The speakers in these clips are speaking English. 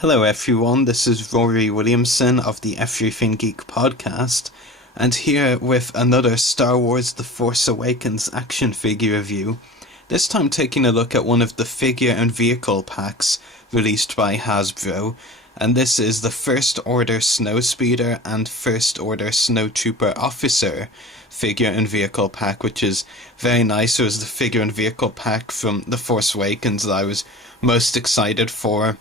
Hello everyone, this is Ruari Williamson of the Everything Geek podcast, and here with another Star Wars The Force Awakens action figure review, this time taking a look at one of the figure and vehicle packs released by Hasbro, and this is the First Order Snowspeeder and First Order Snowtrooper Officer figure and vehicle pack, which is very nice. It was the figure and vehicle pack from The Force Awakens that I was most excited for.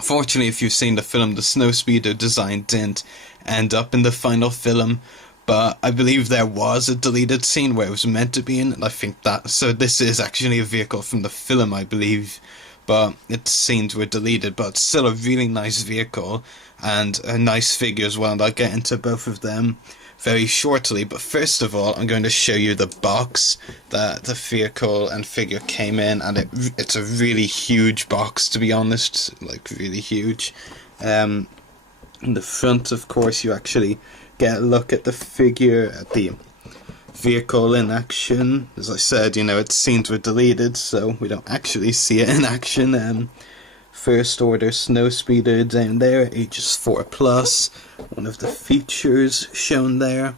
Fortunately, if you've seen the film, the Snowspeeder design didn't end up in the final film, but I believe there was a deleted scene where it was meant to be in, and I think that, so this is actually a vehicle from the film, I believe, but its scenes were deleted, but it's still a really nice vehicle, and a nice figure as well, and I'll get into both of them very shortly. But first of all, I'm going to show you the box that the vehicle and figure came in, and it's a really huge box, to be honest, like really huge. In the front, of course, you actually get a look at the figure, at the vehicle in action. As I said, its scenes were deleted, so we don't actually see it in action. First Order Snowspeeder down there, ages 4+, one of the features shown there,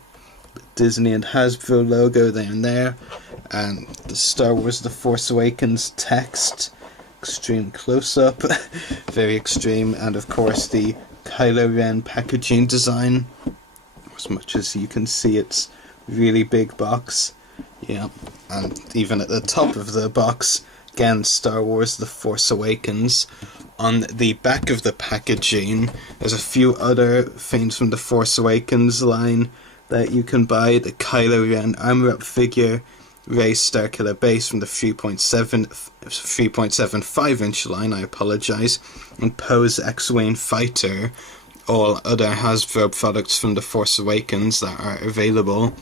the Disney and Hasbro logo down there, and the Star Wars The Force Awakens text, extreme close-up, very extreme, and of course the Kylo Ren packaging design. As much as you can see, it's really big box, yeah, and even at the top of the box, again, Star Wars The Force Awakens. On the back of the packaging, there's a few other things from the Force Awakens line that you can buy. The Kylo Ren armor-up figure, Rey Starkiller base from the 3.75 inch line, I apologize, and Poe's X-Wing fighter, all other Hasbro products from the Force Awakens that are available.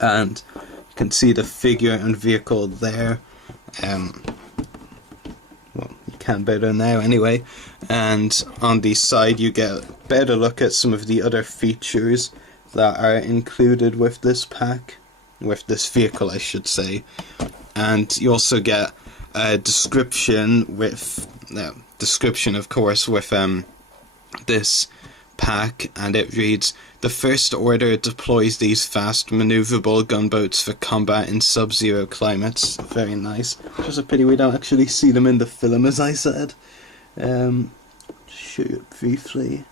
And you can see the figure and vehicle there. Well, you can better now anyway, and on the side you get a better look at some of the other features that are included with this pack, with this vehicle I should say, and you also get a description of course with this pack, and it reads: "The First Order deploys these fast, manoeuvrable gunboats for combat in sub-zero climates." Very nice. Just a pity we don't actually see them in the film, as I said. Just show you it briefly.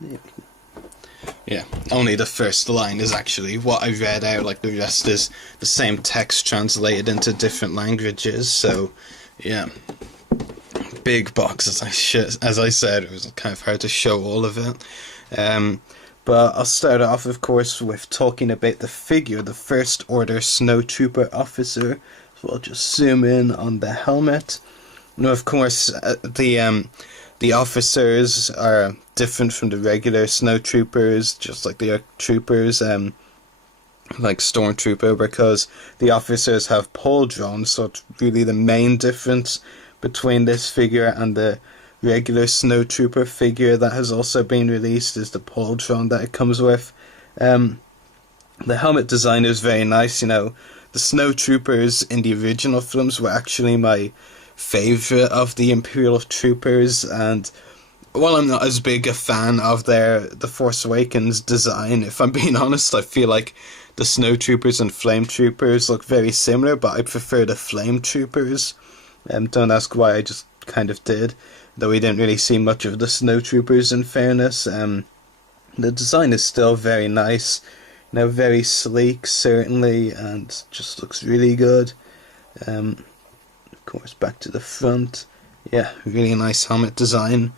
There we go. Yeah, only the first line is actually what I read out, like the rest is the same text translated into different languages, so yeah. Big box, as I said, it was kind of hard to show all of it. But I'll start off, of course, with talking about the figure, the First Order Snowtrooper Officer. So I'll just zoom in on the helmet. Now, of course, the officers are different from the regular snowtroopers, just like the troopers, like Stormtrooper, because the officers have pole drones, so it's really the main difference between this figure and the regular Snowtrooper figure that has also been released is the pauldron that it comes with. The helmet design is very nice. The Snowtroopers in the original films were actually my favourite of the Imperial Troopers, and while I'm not as big a fan of The Force Awakens design, if I'm being honest, I feel like the Snowtroopers and Flame Troopers look very similar, but I prefer the Flame Troopers. Don't ask why, I just kind of did, though we didn't really see much of the Snowtroopers in fairness. The design is still very nice, very sleek certainly, and just looks really good. Of course, back to the front, yeah, really nice helmet design.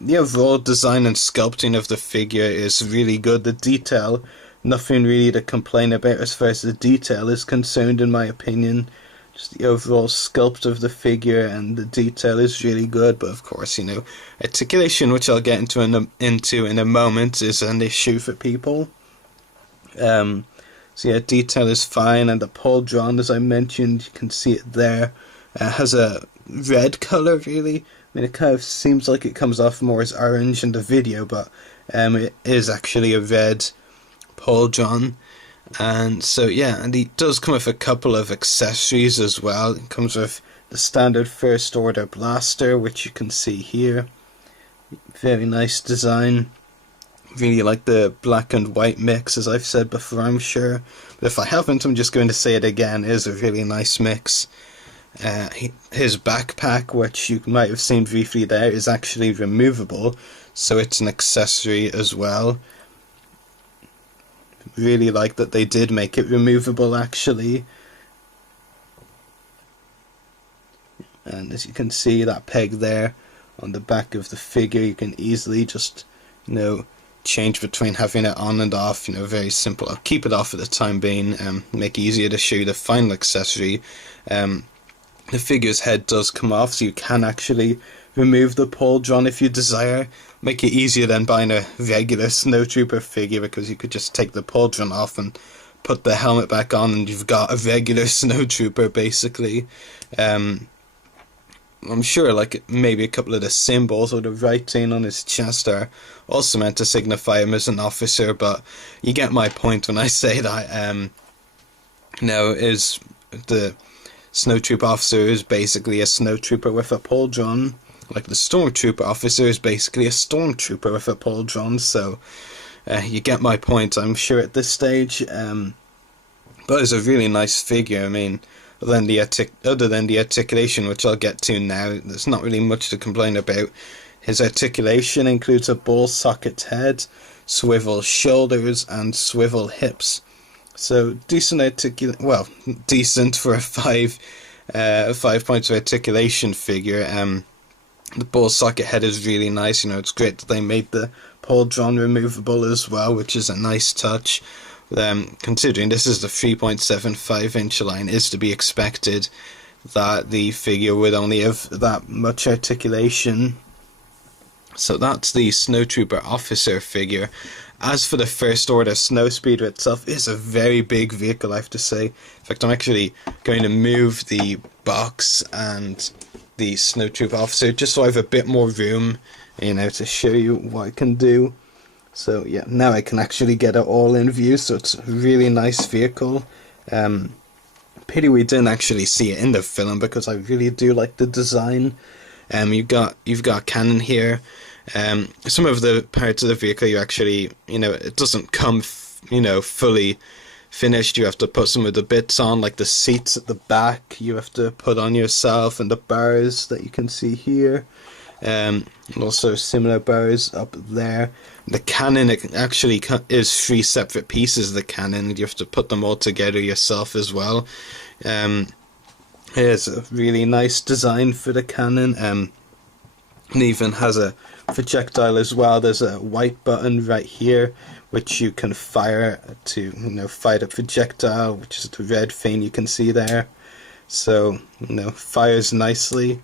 The overall design and sculpting of the figure is really good. The detail, nothing really to complain about as far as the detail is concerned, in my opinion. Just the overall sculpt of the figure and the detail is really good, but of course, articulation, which I'll get into in a moment, is an issue for people. So yeah, detail is fine, and the pauldron, as I mentioned, you can see it there. Has a red colour, really. I mean, it kind of seems like it comes off more as orange in the video, but it is actually a red pauldron. And so yeah, and he does come with a couple of accessories as well. It comes with the standard First Order blaster, which you can see here. Very nice design. Really like the black and white mix, as I've said before, I'm sure. But if I haven't, I'm just going to say it again. It is a really nice mix. His backpack, which you might have seen briefly there, is actually removable, so it's an accessory as well. Really like that they did make it removable, actually. And as you can see, that peg there on the back of the figure, you can easily just, change between having it on and off. Very simple. I'll keep it off for the time being, make it easier to show you the final accessory. The figure's head does come off, so you can actually remove the pauldron if you desire. Make it easier than buying a regular Snowtrooper figure, because you could just take the pauldron off and put the helmet back on and you've got a regular Snowtrooper, basically. I'm sure like maybe a couple of the symbols or the writing on his chest are also meant to signify him as an officer, but you get my point when I say that. Is the Snowtrooper Officer is basically a Snowtrooper with a pauldron, like the Stormtrooper Officer is basically a Stormtrooper with a pauldron, so you get my point, I'm sure, at this stage. But it's a really nice figure. I mean, other than the articulation, which I'll get to now, there's not really much to complain about. His articulation includes a ball socket head, swivel shoulders, and swivel hips. So decent decent for a 5 points of articulation figure. The ball socket head is really nice. It's great that they made the pauldron removable as well, which is a nice touch. Considering this is the 3.75 inch line, is to be expected that the figure would only have that much articulation. So that's the Snowtrooper Officer figure. As for the First Order Snowspeeder itself, it's a very big vehicle, I have to say. In fact, I'm actually going to move the box and the Snowtrooper Officer just so I have a bit more room, to show you what I can do. So yeah, now I can actually get it all in view, so it's a really nice vehicle. Pity we didn't actually see it in the film, because I really do like the design. You've got cannon here. Some of the parts of the vehicle you actually, it doesn't come, fully finished. You have to put some of the bits on, like the seats at the back, you have to put on yourself, and the bars that you can see here. And also similar bars up there. The cannon, it actually is 3 separate pieces of the cannon, and you have to put them all together yourself as well. Here's a really nice design for the cannon. It even has a projectile as well. There's a white button right here which you can fire to fire the projectile, which is the red thing you can see there. So fires nicely,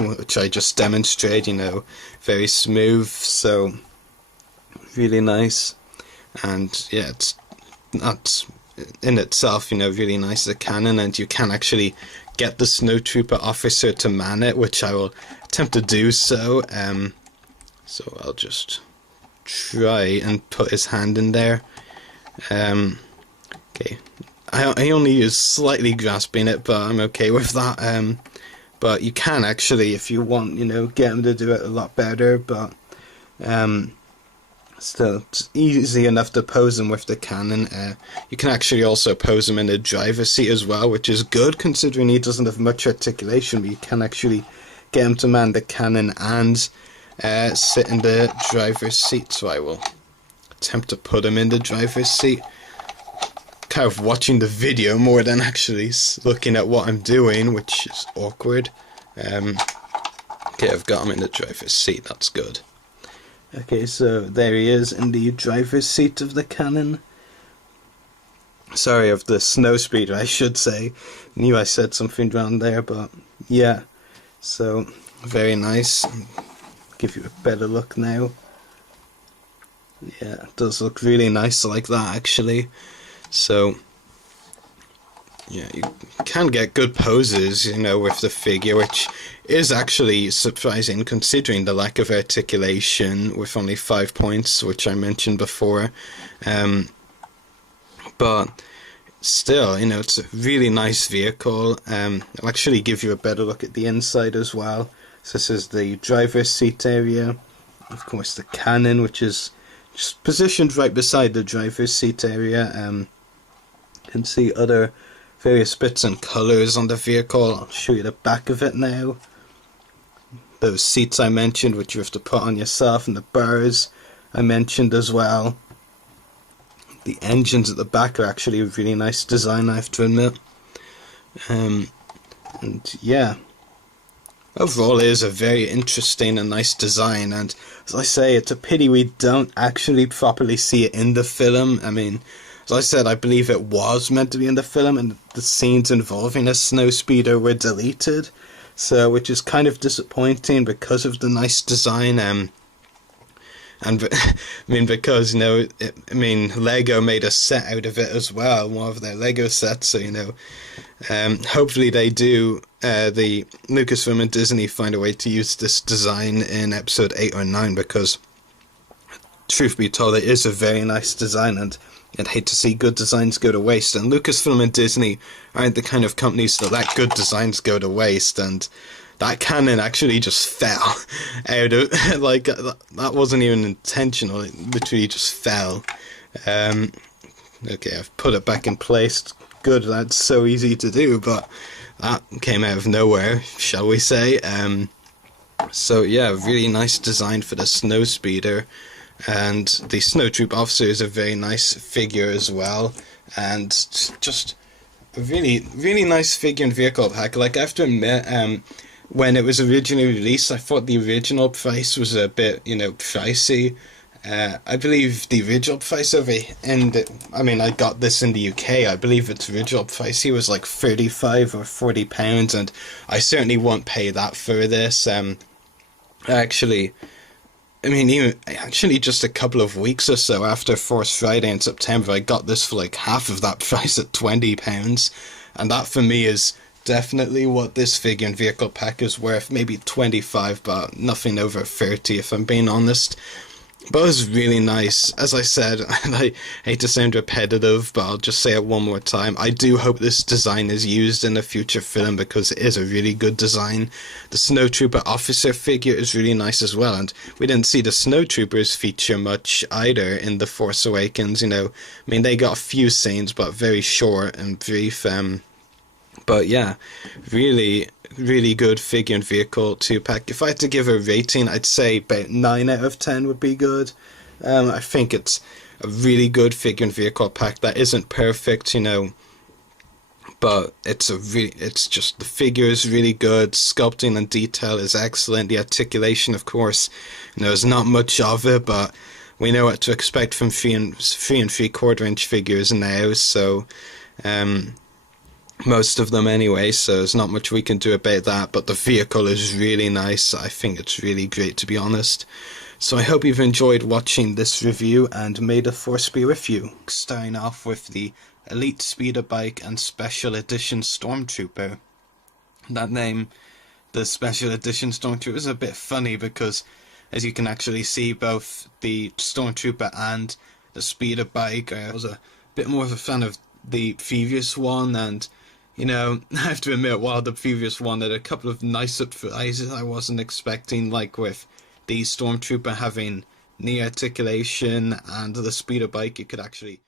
which I just demonstrate. Very smooth, so really nice. And yeah, it's not in itself really nice as a cannon, and you can actually get the Snowtrooper Officer to man it, which I will attempt to do so. So I'll just try and put his hand in there. Okay, I only use slightly grasping it, but I'm okay with that. But you can actually, if you want, get him to do it a lot better, but still, it's easy enough to pose him with the cannon. You can actually also pose him in the driver's seat as well, which is good considering he doesn't have much articulation, but you can actually get him to man the cannon and sit in the driver's seat. So I will attempt to put him in the driver's seat. Kind of watching the video more than actually looking at what I'm doing, which is awkward. Okay, I've got him in the driver's seat, that's good. Okay, so there he is in the driver's seat of the cannon. Sorry, of the Snowspeeder, I should say. Knew I said something wrong there, but yeah. So, very nice. Give you a better look now. Yeah, it does look really nice like that, actually. So, yeah, you can get good poses, with the figure, which is actually surprising considering the lack of articulation with only 5 points, which I mentioned before. But still, you know, it's a really nice vehicle. I'll actually give you a better look at the inside as well. So this is the driver's seat area. Of course, the cannon, which is just positioned right beside the driver's seat area. You can see other various bits and colours on the vehicle. I'll show you the back of it now. Those seats I mentioned, which you have to put on yourself, and the bars I mentioned as well. The engines at the back are actually a really nice design, I have to admit. And yeah, overall it is a very interesting and nice design, and as I say, it's a pity we don't actually properly see it in the film. I mean, as I said, I believe it was meant to be in the film, and the scenes involving a snowspeeder were deleted, so which is kind of disappointing because of the nice design. And I mean, because, you know, Lego made a set out of it as well, one of their Lego sets, so, you know, hopefully they do, the Lucasfilm and Disney find a way to use this design in episode 8 or 9, because, truth be told, it is a very nice design, and I'd hate to see good designs go to waste, and Lucasfilm and Disney aren't the kind of companies that let good designs go to waste, and that cannon actually just fell out of, like, that wasn't even intentional, it literally just fell. Okay, I've put it back in place, good, that's so easy to do, but that came out of nowhere, shall we say. So yeah, really nice design for the Snowspeeder. And the Snowtrooper Officer is a very nice figure as well, and just a really nice figure and vehicle pack. Like, I have to admit, when it was originally released, I thought the original price was a bit, you know, pricey. I believe the original price of it, and I mean, I got this in the UK, I believe its original price here was like £35 or £40, and I certainly won't pay that for this. Actually, just a couple of weeks or so after Force Friday in September, I got this for like half of that price at £20, and that for me is definitely what this figure and vehicle pack is worth. Maybe 25, but nothing over 30 if I'm being honest. But it was really nice. As I said, and I hate to sound repetitive, but I'll just say it one more time. I do hope this design is used in a future film, because it is a really good design. The Snowtrooper Officer figure is really nice as well, and we didn't see the Snowtroopers feature much either in The Force Awakens, you know. I mean, they got a few scenes, but very short and brief. But yeah, really good figure and vehicle 2-pack. If I had to give a rating, I'd say about 9 out of 10 would be good. I think it's a really good figure and vehicle pack that isn't perfect, you know, but it's just, the figure is really good, sculpting and detail is excellent, the articulation, of course, you know, there's not much of it, but we know what to expect from 3 3/4 inch figures now, so most of them anyway, so there's not much we can do about that, but the vehicle is really nice. I think it's really great, to be honest. So I hope you've enjoyed watching this review, and may the Force be with you. Starting off with the Elite Speeder Bike and Special Edition Stormtrooper. That name, the Special Edition Stormtrooper, is a bit funny because, as you can actually see, both the Stormtrooper and the Speeder Bike, I was a bit more of a fan of the previous one, and you know, I have to admit, while the previous one had a couple of nice surprises I wasn't expecting, like with the Stormtrooper having knee articulation, and the Speeder Bike, you could actually